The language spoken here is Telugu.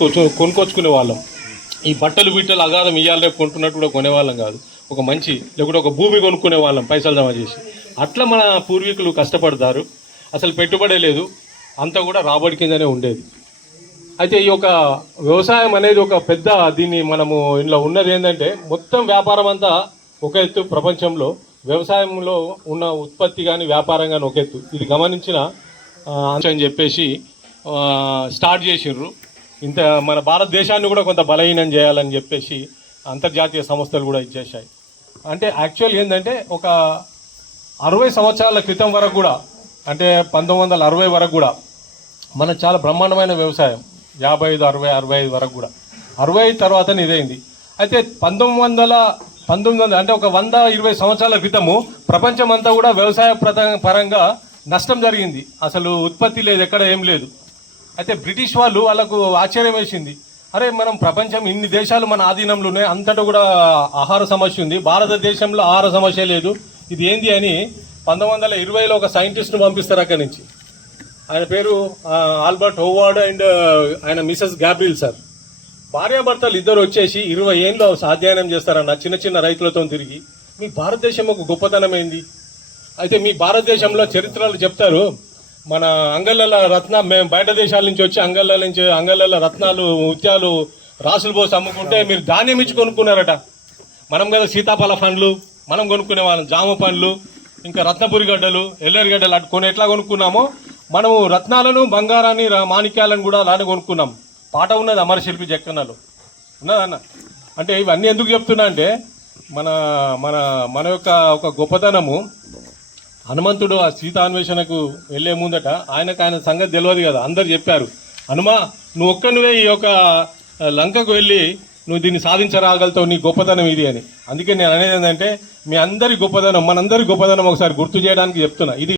కొనుక్కొచ్చు కొనుక్కొచ్చుకునే వాళ్ళం. ఈ బట్టలు బిట్టలు అగాధం ఇయ్యాలి రేపు కొంటున్నట్టు కూడా కొనేవాళ్ళం కాదు. ఒక మంచి లేకుంటే ఒక భూమి కొనుక్కునే వాళ్ళం పైసలు జమ చేసి. అట్లా మన పూర్వీకులు కష్టపడతారు. అసలు పెట్టుబడే లేదు. అంతా కూడా రాబడి కిందనే ఉండేది. అయితే ఈ యొక్క వ్యవసాయం అనేది ఒక పెద్ద దీన్ని మనము ఇందులో ఉన్నది ఏంటంటే మొత్తం వ్యాపారం అంతా ఒక ఎత్తు ప్రపంచంలో వ్యవసాయంలో ఉన్న ఉత్పత్తి కానీ వ్యాపారం కానీ ఒక ఎత్తు. ఇది గమనించిన అంశం అని చెప్పేసి స్టార్ట్ చేసిండ్రు. ఇంత మన భారతదేశాన్ని కూడా కొంత బలహీనం చేయాలని చెప్పేసి అంతర్జాతీయ సంస్థలు కూడా ఇచ్చేసాయి అంటే యాక్చువల్ ఏంటంటే ఒక అరవై సంవత్సరాల క్రితం వరకు కూడా అంటే పంతొమ్మిది వందల అరవై వరకు కూడా మన చాలా బ్రహ్మాండమైన వ్యవసాయం యాభై ఐదు అరవై అరవై ఐదు వరకు కూడా. అరవై ఐదు తర్వాత ఇదైంది. అయితే పంతొమ్మిది వందల పంతొమ్మిది వందల అంటే ఒక వంద ఇరవై సంవత్సరాల క్రితము ప్రపంచం అంతా కూడా వ్యవసాయ ప్రద- పరంగా నష్టం జరిగింది. అసలు ఉత్పత్తి లేదు ఎక్కడ ఏం లేదు. అయితే బ్రిటిష్ వాళ్ళు వాళ్ళకు ఆశ్చర్యం వేసింది. అరే మనం ప్రపంచం ఇన్ని దేశాలు మన ఆధీనంలో ఉన్నాయి అంతటా కూడా ఆహార సమస్య ఉంది భారతదేశంలో ఆహార సమస్య లేదు. ఇది ఏంది అని పంతొమ్మిది వందల ఇరవైలో ఒక సైంటిస్ట్ను పంపిస్తారు అక్కడి నుంచి. ఆయన పేరు ఆల్బర్ట్ హోవార్డ్ అండ్ ఆయన మిసెస్ గ్యాబ్రిల్ సార్. భార్యాభర్తలు ఇద్దరు వచ్చేసి ఇరవై ఏళ్ళు అధ్యయనం చేస్తారన్న చిన్న చిన్న రైతులతో తిరిగి మీ భారతదేశం ఒక గొప్పతనం ఏంది? అయితే మీ భారతదేశంలో చరిత్రలు చెప్తారు మన అంగళ్ళ రత్న మేము బయట దేశాల నుంచి వచ్చి అంగళ్ళ నుంచి అంగళ్ళ రత్నాలు ముత్యాలు రాసులు పోసి అమ్ముకుంటే మీరు ధాన్యం ఇచ్చి కొనుక్కున్నారట. మనం కదా సీతాఫల పండ్లు మనం కొనుక్కునే వాళ్ళం జామ పండ్లు ఇంకా రత్నపురి గడ్డలు ఎల్లరి గడ్డలు అటు కొని ఎట్లా కొనుక్కున్నామో మనము రత్నాలను బంగారాన్ని మాణిక్యాలను కూడా అలానే కొనుక్కున్నాం. పాట ఉన్నది అమరశిల్పి జక్కన్నలు. ఉన్నదన్న అంటే ఇవన్నీ ఎందుకు చెప్తున్నా అంటే మన మన మన యొక్క ఒక గొప్పతనము హనుమంతుడు ఆ సీతాన్వేషణకు వెళ్ళే ముందట ఆయనకు ఆయన సంగతి తెలియదు కదా. అందరు చెప్పారు హనుమా నువ్వు నువ్వే ఈ యొక్క లంకకు వెళ్ళి నువ్వు దీన్ని సాధించరాగలుగుతావు నీ గొప్పతనం ఇది అని. అందుకే నేను అనేది ఏంటంటే మీ అందరి గొప్పతనం మనందరి గొప్పతనం ఒకసారి గుర్తు చేయడానికి చెప్తున్నా. ఇది